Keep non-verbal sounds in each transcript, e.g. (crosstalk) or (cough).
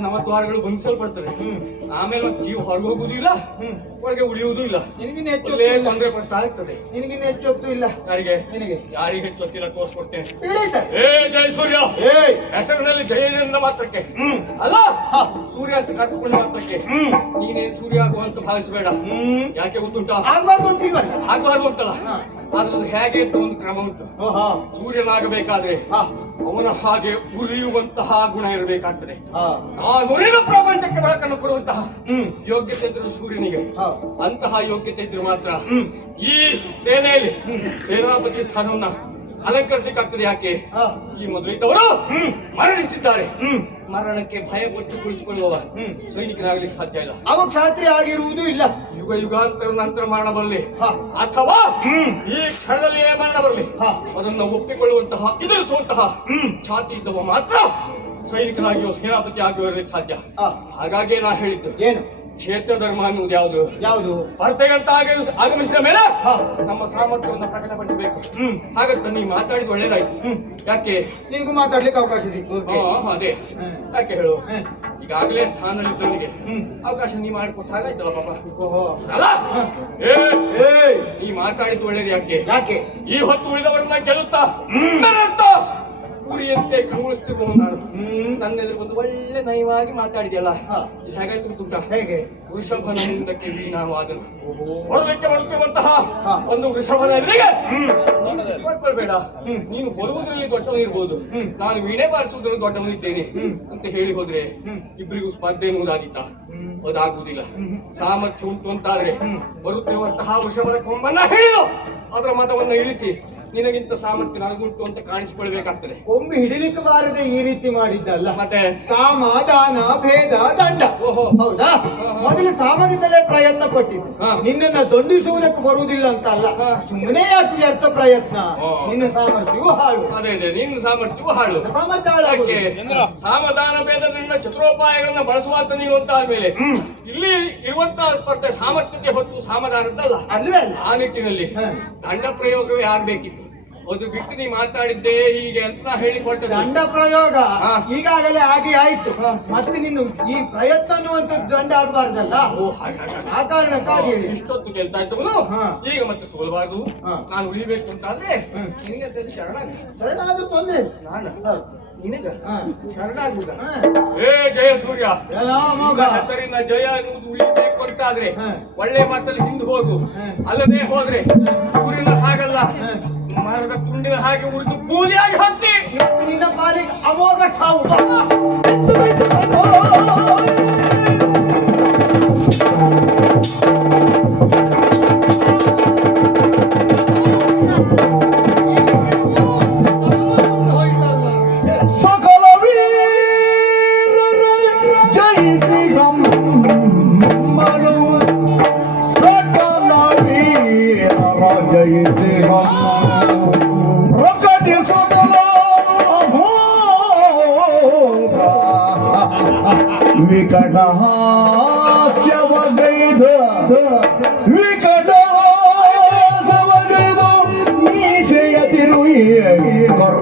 ನವದ್ವಾರಗಳು ಬಂಧಿಸಲ್ಪಡ್ತವೆ. ಆಮೇಲೆ ಮತ್ತೆ ಜೀವ ಹೊರಗೆ ಹೋಗುದು ಇಲ್ಲ ಹೊರಗೆ ಉಳಿಯುವುದೂ ಇಲ್ಲ. ನಿನಗಿನ್ನ ಹೆಚ್ಚು ಒಳ್ಳೆ. ತೊಂದರೆ ಪಡ್ತಾ ಇರ್ತದೆ ನಿನಗಿನ್ನ ಹೆಚ್ಚು ಹೊತ್ತು ಇಲ್ಲ ಯಾರಿಗೆ? ನಿನಗೆ. ಯಾರಿಗೆ ಹೆಚ್ಚು ಹೊತ್ತಿಲ್ಲ ತೋರಿಸ್ಕೊಡ್ತೇನೆ. ಏ ಜಯ ಸೂರ್ಯ. ಹೆಸರಿನಲ್ಲಿ ಜಯದಿಂದ ಮಾತ್ರಕ್ಕೆ. ಅಲ್ಲ? ಸೂರ್ಯ ಅಂತ ಕರೆಸ್ಕೊಂಡ ಮಾತ್ರಕ್ಕೆ. ನೀನೇನ್ ಸೂರ್ಯ ಆಗುವಂತ ಭಾವಿಸಬೇಡ. ಹ್ಮ್. ಯಾಕೆ ಗೊತ್ತುಂಟ? ಆಗ್ಬಾರ್ದು ಆಗಬಾರ್ದು ಅಂತಲ್ಲ. ಅದು ಹೇಗೆ ಅಂತ ಒಂದು ಕ್ರಮ ಉಂಟು. ಸೂರ್ಯನಾಗಬೇಕಾದ್ರೆ ಅವನ ಹಾಗೆ ಉರಿಯುವಂತಹ ಗುಣ ಇರಬೇಕಾಗ್ತದೆ. ಹಾ. ಆ ನುರಿದ ಪ್ರಪಂಚಕ್ಕೆ ಬೆಳಕನ್ನು ಕೊಡುವಂತಹ ಯೋಗ್ಯತೆ ಇದ್ರು ಸೂರ್ಯನಿಗೆ. ಅಂತಹ ಯೋಗ್ಯತೆ ಇದ್ರು ಮಾತ್ರ ಈ ಸೇನೆಯಲ್ಲಿ ಸೇನಾಪತಿ ಸ್ಥಾನವನ್ನ ಅಲಂಕರಿಸಲಿಕ್ಕಾಗ್ತದೆ ಯಾಕೆ? ಈ ಮೊದಲು ಇದ್ದವರು ಮರಣಿಸಿದ್ದಾರೆ. ಹ್ಮ್. ಮರಣಕ್ಕೆ ಭಯ ಪಟ್ಟು ಕುಳಿತುಕೊಳ್ಳುವ ಸೈನಿಕರಾಗಲಿಕ್ಕೆ ಸೈನಿಕನಾಗ್ಲಿಕ್ಕೆ ಸಾಧ್ಯ ಇಲ್ಲ. ಅವಾಗ ಕ್ಷಾತ್ರಿ ಆಗಿರುವುದು ಇಲ್ಲ. ಯುಗ ಯುಗಾಂತರ ನಂತರ ಮರಣ ಬರಲಿ. ಅಥವಾ ಈ ಕ್ಷಣದಲ್ಲಿಯೇ ಮರಣ ಬರಲಿ. ಅದನ್ನು ಒಪ್ಪಿಕೊಳ್ಳುವಂತಹ ಎದುರಿಸುವಂತಹ ಹ್ಮ್. ಛಾತಿ ಇದ್ದವ ಮಾತ್ರ ಸೈನಿಕನಾಗಿಯೋ ಸೇನಾಪತಿ ಆಗಿರೋದಕ್ಕೆ ಸಾಧ್ಯ. ಆ, ಹಾಗಾಗಿ ನಾ ಹೇಳಿದ್ದು ಏನು? ಕ್ಷೇತ್ರ ಧರ್ಮ ಅನ್ನುವುದು ಯಾವುದು? ಯಾವುದು? ಸ್ಪರ್ಧೆಗಂತ ಆಗ- ಆಗಮಿಸಿದ ಮೇಲೆ ಹಾ. ನಮ್ಮ ಸಾಮರ್ಥ್ಯವನ್ನು ಪ್ರಕಟಪಡಿಸಬೇಕು. ಹಾಗಂತ ನೀ ಮಾತಾಡಿದ ಒಳ್ಳೇದಾಯ್ತು. ಯಾಕೆ? ನಿನಗೂ ಮಾತಾಡ್ಲಿಕ್ಕೆ ಅವಕಾಶ ಸಿಕ್ತು ಹಾ, ಅದೇ. ಹ್ಮ್. ಯಾಕೆ ಹೇಳು? ಹ್ಮ್. ಈಗಾಗಲೇ ಸ್ಥಾನದಲ್ಲಿದ್ದವನಿಗೆ ಹ್ಮ್. ಅವಕಾಶ ನೀ ಮಾಡಿಕೊಟ್ಟ ಹಾಗಾಯ್ತಲ್ಲ ಪಾಪ. ಓಹೋ. ಅಲ್ಲ? ಏ ಏಯ್. ನೀ ಮಾತಾಡಿದ್ದು ಒಳ್ಳೇದು ಯಾಕೆ? ಯಾಕೆ? ಈ ಹೊತ್ತು ಉಳಿದವರನ್ನ ಗೆಲ್ಲುತ್ತಾ? ಮೆರೆಯುತ್ತಾ ಉರಿಯಂತೆ ಕಂಗೊಳಿಸ್ತಿರುವ ನಾನು. ನನ್ನ ಎದುರು ಬಂದು ಒಳ್ಳೆ ನಯವಾಗಿ ಮಾತಾಡಿದೆಯಲ್ಲ. ಇದು ಹೇಗಾಯ್ತು ಕುಂಟ ಹೇಗೆ? ವೃಷಭನಂದಕ್ಕೆ ವೀಣಾವಾದನು ಹೊರಲಿಕ್ಕೆ ಬರುತ್ತಿರುವಂತಹ ಒಂದು ವೃಷಭನ ಎದುರಿಗೆ ನೀನು ಹೊರುವುದರಲ್ಲಿ ದೊಡ್ಡವನಿರ್ಬೋದು ನಾನು ವೀಣೆ ಬಾರಿಸುವುದರಲ್ಲಿ ದೊಡ್ಡವನಿದ್ದೇನೆ. ಅಂತ ಹೇಳಿ ಹೋದ್ರೆ. ಇಬ್ಬರಿಗೂ ಸ್ಪರ್ಧೆ ಎನ್ನುವುದಾಗಿತ್ತ. ಅದಾಗುವುದಿಲ್ಲ. ಸಾಮರ್ಥ್ಯ ಉಂಟು ಅಂತಾದ್ರೆ. ಬರುತ್ತಿರುವಂತಹ ವೃಷಭದ ಕೊಂಬನ್ನ ಹಿಡಿದು ಅದರ ಮತವನ್ನ ಇಳಿಸಿ ನಿನಗಿಂತ ಸಾಮರ್ಥ್ಯ ನನಗುಂಟು ಅಂತ ಕಾಣಿಸಿಕೊಳ್ಬೇಕಾಗ್ತದೆ ಒಮ್ಮೆ ಹಿಡಿಲಿಕ್ಕೆ ಬಾರದೆ ಈ ರೀತಿ ಮಾಡಿದ್ದಲ್ಲ. ಮತ್ತೆ? ಸಾಮ ದಾನ ಭೇದ ದಂಡ. ಓಹೋ. ಹೌದಾ. ಮೊದಲು ಸಾಮದಿಂದಲೇ ಪ್ರಯತ್ನ ಪಟ್ಟಿದ್ದು. ನಿನ್ನನ್ನ ದಂಡಿಸುವುದಕ್ಕೆ ಬರುವುದಿಲ್ಲ ಅಂತ ಅಲ್ಲ ಸುಮ್ಮನೆ ಯಾಕೆ ವ್ಯರ್ಥ ಪ್ರಯತ್ನ? ನಿನ್ನ ಸಾಮರ್ಥ್ಯವೂ ಹಾಳು. ಅದೇ ಅದೇ. ನಿನ್ನ ಸಾಮರ್ಥ್ಯವೂ ಹಾಳು. ಸಾಮರ್ಥ್ಯ ಹಾಳಾಗಿದೆ ಸಾಮಾಧಾನ ಸಾಮಧಾನ ಭೇದದಿಂದ ಚತುರೋಪಾಯಗಳನ್ನ ಬಳಸುವಂತ ನೀನು ಅಂತ ಆದ್ಮೇಲೆ ಇಲ್ಲಿ ಇರುವಂತಹ ಸ್ಪರ್ಧೆ ಸಾಮರ್ಥ್ಯತೆ ಹೊತ್ತು ಸಾಮಧಾನದ್ದಲ್ಲ ಅಲ್ವೇ ಅಲ್ಲ. ಆ ನಿಟ್ಟಿನಲ್ಲಿ ಹಾ. ದಂಡ ಪ್ರಯೋಗವೇ ಆಗ್ಬೇಕಿತ್ತು ಅದು ಬಿಟ್ಟು ನೀ ಮಾತಾಡಿದ್ದೆ ಹೀಗೆ ಅಂತ ಹೇಳಿ ಹೇಳಿಕೊಟ್ಟದ್ದು ದಂಡ ಪ್ರಯೋಗ. ಈಗಾಗಲೇ ಆಗಿ ಆಯ್ತು ಮತ್ತೆ ನೀನು ಈ ಪ್ರಯತ್ನ ಅನ್ನುವಂತ ದಂಡ ಆಗ್ಬಾರ್ದಲ್ಲ. ಆ ಕಾರಣಕ್ಕಾಗಿ ಇಷ್ಟೊತ್ತು ಕೇಳ್ತಾ ಇದ್ದವನು. ಈಗ ಮತ್ತೆ ಸೋಲಬಾರದು. ನಾನು ಉಳಿಬೇಕು ಅಂತಾದ್ರೆ ಹ್ಮ್. ನಿನಗೆ ಅಂತ ಶರಣಾಗ ಆದ್ರೂ ತೊಂದ್ರೆ. ನಾನು. ನಿನಗ. ಶರಣಾಗುದ ಏ ಜಯ ಸೂರ್ಯ ಹೆಸರಿನ ಜಯ ಅನ್ನುವುದು ಉಳಿಬೇಕು ಅಂತ ಆದ್ರೆ ಒಳ್ಳೆ ಮಾತಲ್ಲಿ ಹಿಂದೆ ಹೋಗು. ಅಲ್ಲದೆ ಹೋದ್ರೆ ಊರಿನ ಹಾಗಲ್ಲ. ಮರದ ತುಂಡಿನ ಹಾಗೆ ಉರಿದು ಕೂಲಿಯಾಗಿ ಹತ್ತಿ. ಇವತ್ತು ನಿನ್ನ ಪಾಲಿಗೆ ಅಮೋಘ ಸಾವು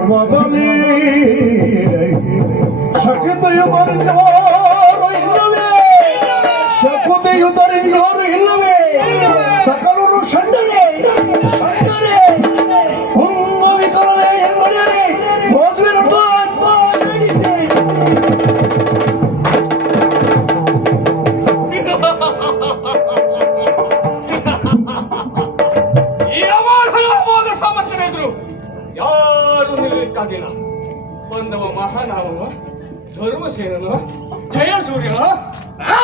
Wabba. ಆ?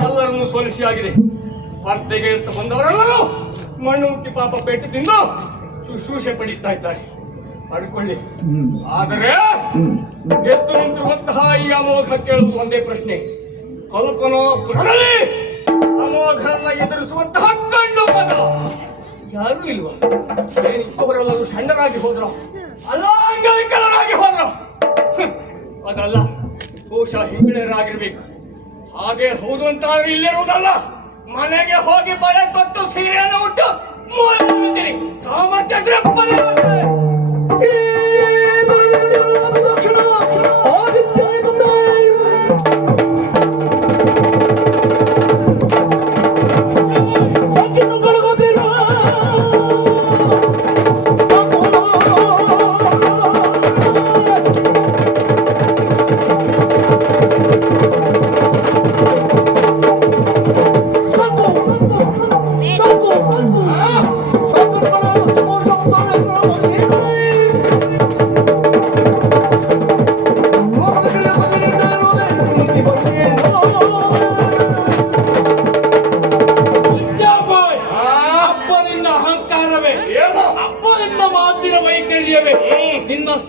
ಎಲ್ಲರನ್ನು ಸೋಲಿಸಿ ಆಗಿದೆ ಸ್ಪರ್ಧೆಗೆ ಅಂತ ಬಂದವರೆಲ್ಲರೂ ಮಣ್ಣು ಮುಟ್ಟಿ ಪಾಪ ಪೇಟು ತಿಂದು ಶುಶ್ರೂಷೆ ಪಡೀತಾ ಇದ್ದಾರೆ. ಪಡ್ಕೊಳ್ಳಿ. ಆದರೆ ಗೆದ್ದು ನಿಂತಿರುವಂತಹ ಈ ಅಮೋಘ ಕೇಳುವುದು ಒಂದೇ ಪ್ರಶ್ನೆ. ಕಲ್ಪನೋ ಪುರದಲ್ಲಿ ಅಮೋಘರನ್ನ ಎದುರಿಸುವಂತಹ ಕಣ್ಣು ಮನ ಯಾರು ಇಲ್ವಾ? ಇಬ್ಬರೆಲ್ಲರೂ ಸಣ್ಣರಾಗಿ ಹೋದ್ರು. ಅಲ್ಲ ಅಂಗವಿಕಲರಾಗಿ ಹೋದ್ರು ಅದಲ್ಲ. ಬಹುಶಃ ಹಿಂಗಡೆಯರಾಗಿರ್ಬೇಕು ಹಾಗೆ ಹೌದು ಅಂತಾದ್ರೆ ಇಲ್ಲಿರುವುದಲ್ಲ ಮನೆಗೆ ಹೋಗಿ ಬಳೆ ಕೊಟ್ಟು ಸೀರೆಯನ್ನು ಉಟ್ಟು. ಸಾಮರ್ಥ್ಯ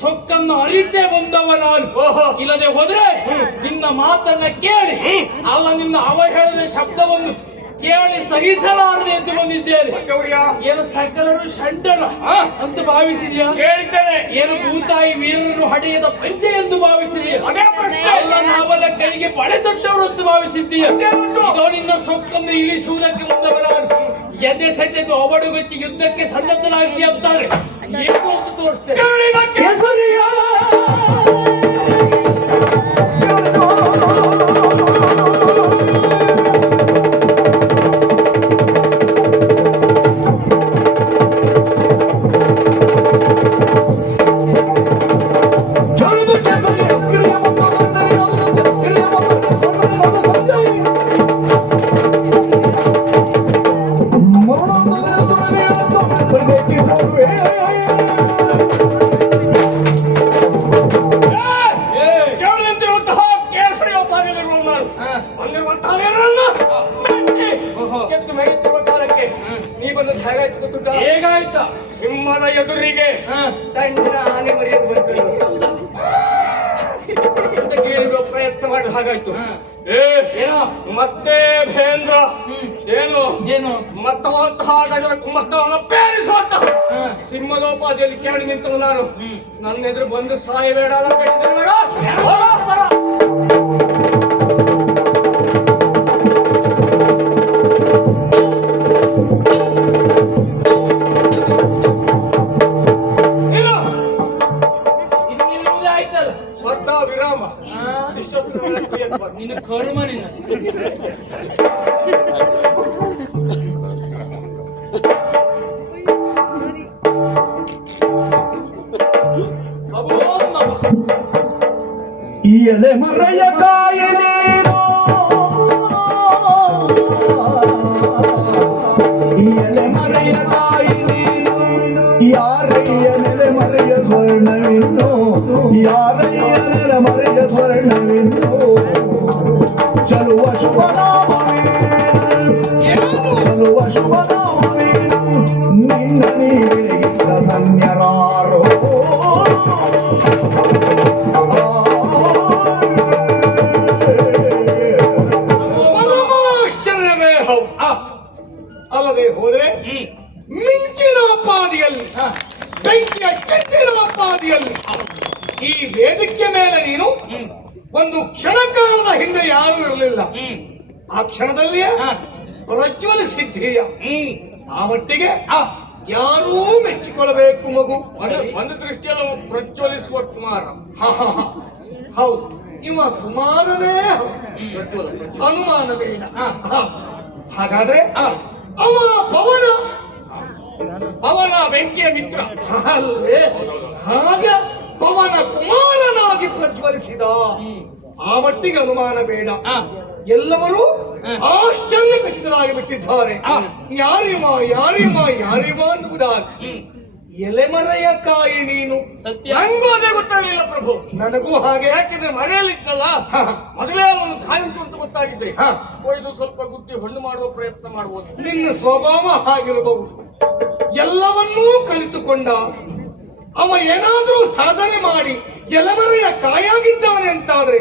ಸೊಕ್ಕನ್ನು ಅರಿತೇ ಬಂದವ ನಾನು. ಇಲ್ಲದೆ ಹೋದ್ರೆ ನಿನ್ನ ಮಾತನ್ನ ಕೇಳಿ ಅಲ್ಲ ನಿನ್ನ ಅವಹೇಳನ ಶಬ್ದವನ್ನು ಕೇಳಿ ಸಹಿಸಲಾರದೆ ಎಂದು ಬಂದಿದ್ದೇನೆ. ಏನು ಸಕಲರು ಷಂಡರ ಅಂತ ಭಾವಿಸಿದ್ಯಾ? ಹೇಳ್ತೇನೆ ಏನು ಭೂತಾಯಿ ವೀರರನ್ನು ಹಡೆಯದ ಪಂಚೆ ಎಂದು ಭಾವಿಸಿದೆಯಾ. ಅಲ್ಲ ನಾವಲ್ಲ ಕೈಗೆ ಬಳೆ ತೊಟ್ಟವರು ಅಂತ ಭಾವಿಸಿದ್ದೀಯ? ನಿನ್ನ ಸೊಕ್ಕನ್ನು ಇಳಿಸುವುದಕ್ಕೆ ಬಂದವ ನಾನು. ಎದೆ ಸೆಟ್ಟೆದು ಅವಡುಗಚ್ಚಿ ಯುದ್ಧಕ್ಕೆ ಸನ್ನದ್ಧನಾಗಿ ಅಂತಾರೆ. ತೋರಿಸ್ತೇನೆ ಹೇಗಾಯ್ತ? ಸಿಂಹದ ಎದುರಿಗೆ ಸಣ್ಣ ಆನೆ ಮರಿಯನ್ನು ಬಂದು ಅಂತ ಕೇಳುವ ಪ್ರಯತ್ನ ಮಾಡಿ ಹಾಗಾಯ್ತು. ಏ ಏನೋ? ಮತ್ತೆ ಭೇಂದ್ರ? ಏನು? ಏನು? ಮತ್ತವಂತಹ ನಗರ ಕುಮಸ್ತವನ್ನು ಪೇರಿಸುವಂತಹ ಹ. ಸಿಂಹದೋಪಾದಿಯಲ್ಲಿ ಕೇಳಿ ನಿಂತು ನಾನು. ನನ್ನ ಎದುರು ಬಂದು ಸಾಯಬೇಡ ಅಂತ ಹೇಳಿದ್ರು ಬೇಡ. ಅಬ್ಬೋ ಎಲೆ ಮರಯ ಕಾಯಿ ನೀನು ಎಲೆ ಮರೆಯ ಹಿಂದೆ ಯಾರು ಇರಲಿಲ್ಲ. ಆ ಕ್ಷಣದಲ್ಲಿಯೇ ಆ, ಸಿದ್ಧಿಯ. ಆ ಮಟ್ಟಿಗೆ ಯಾರೂ ಮೆಚ್ಚಿಕೊಳ್ಳಬೇಕು ಮಗು. ಒಂದು ದೃಷ್ಟಿಯಲ್ಲಿ ಪ್ರಜ್ವಲಿಸುವ ಕುಮಾರ. ಹ, ಹ, ಹ. ಹೌದು. ಇವ ಕುಮಾರನೇ ಅನುಮಾನವೇ ಪ್ರಜ್ವಲ. ಹಾಗಾದ್ರೆ ಅವ ಪವನ ಪವನ ಬೆಂಕಿಯ ಮಿತ್ರ. ಅಲ್ವೇ ಹಾಗೆ ಪವನ ಕುಮಾರನಾಗಿ ಪ್ರಜ್ವಲಿಸಿದ. ಆ ಮಟ್ಟಿಗೆ ಅನುಮಾನ ಬೇಡ. ಎಲ್ಲವರೂ ಆಶ್ಚರ್ಯ ಖಚಿತರಾಗಿ ಬಿಟ್ಟಿದ್ದಾರೆ. ಯಾರಿಮ ಯಾರಿಮ ಯಾರಿಮ ಅನ್ನುವುದಾಗಿ. ಎಲೆಮರೆಯ ಕಾಯಿ ನೀನು. ಸತ್ಯ. ನಂಗೂ ಅದೇ ಗೊತ್ತಾಗಲಿಲ್ಲ ಪ್ರಭು. ನನಗೂ ಹಾಗೆ. ಯಾಕೆಂದ್ರೆ ಮನೆಯಲ್ಲಿದ್ನಲ್ಲ ಹ, ಮೊದಲೇ ಅವನು ಕಾಯುಂಟು ಅಂತ ಗೊತ್ತಾಗಿದೆ. ಕೊಯ್ದು ಸ್ವಲ್ಪ ಗುದ್ದಿ ಹಣ್ಣು ಮಾಡುವ ಪ್ರಯತ್ನ ಮಾಡಬಹುದು ನಿನ್ನ ಸ್ವಭಾವ ಹಾಗಿರಬಹುದು. ಎಲ್ಲವನ್ನೂ ಕಲಿತುಕೊಂಡ. ಅವ ಏನಾದರೂ ಸಾಧನೆ ಮಾಡಿ ಎಲೆಮರೆಯ ಕಾಯಾಗಿದ್ದಾನೆ ಅಂತಾದ್ರೆ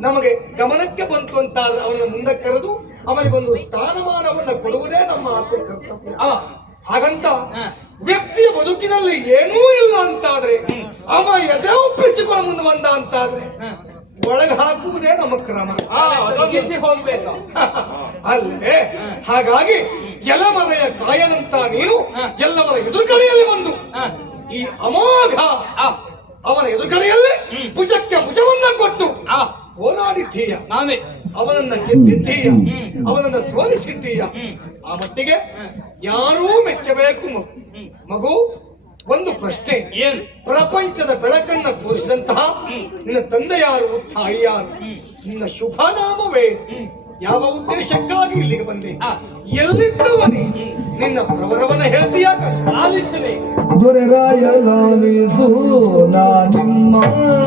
ನಮಗೆ ಗಮನಕ್ಕೆ ಬಂತು ಅಂತಾದ್ರೆ ಅವನ ಮುಂದೆ ಕರೆದು ಅವನಿಗೊಂದು ಸ್ಥಾನಮಾನವನ್ನ ಕೊಡುವುದೇ ನಮ್ಮ ಆದ್ಯ ಕರ್ತವ್ಯ. ಹಾಗಂತ. ವ್ಯಕ್ತಿಯ ಬದುಕಿನಲ್ಲಿ ಏನೂ ಇಲ್ಲ ಅಂತಾದ್ರೆ ಅವ ಎದೆ ಒಪ್ಪಿಸಿಕೊಂಡು ಮುಂದೆ ಬಂದ ಅಂತಾದ್ರೆ. ಒಳಗೆ ಹಾಕುವುದೇ ನಮ್ಮ ಕ್ರಮ. (laughs) ಅಲ್ಲೇ? ಹಾಗಾಗಿ ಎಲಮರೆಯ ಕಾಯನಂತ ನೀನು ಎಲ್ಲವರ ಎದುರುಗಡೆಯಲ್ಲಿ ಬಂದು. ಈ ಅಮೋಘ ಅವನ ಎದುರುಗಡೆಯಲ್ಲಿ ಭುಜಕ್ಕೆ ಭುಜವನ್ನ ಕೊಟ್ಟು ಆ, ಹೋರಾಡಿದ್ದೀಯ. ನಾನೇ. ಅವನನ್ನ ಗೆದ್ದಿದ್ದೀಯ. ಅವನನ್ನ ಸೋಲಿಸಿದ್ದೀಯ. ಆ ಮಟ್ಟಿಗೆ ಯಾರೂ ಮೆಚ್ಚಬೇಕು ಮಗು. ಮಗು ಒಂದು ಪ್ರಶ್ನೆ. ಏನು? ಪ್ರಪಂಚದ ಬೆಳಕನ್ನ ತೋರಿಸಿದಂತಹ ನಿನ್ನ ತಂದೆ ಯಾರು? ತಾಯಿ ಯಾರು ನಿನ್ನ ಶುಭನಾಮವೇ? ಯಾವ ಉದ್ದೇಶಕ್ಕಾಗಿ ಇಲ್ಲಿಗೆ ಬಂದೆ. ಎಲ್ಲಿದ್ದವನೇ ನಿನ್ನ ಪ್ರವರವನ್ನ ಹೇಳ್ತೀಯ ಆಲಿಸಬೇಕು ದೊರೆರಾಯ ಲಾಲಿಸು ನಾ ನಿಮ್ಮ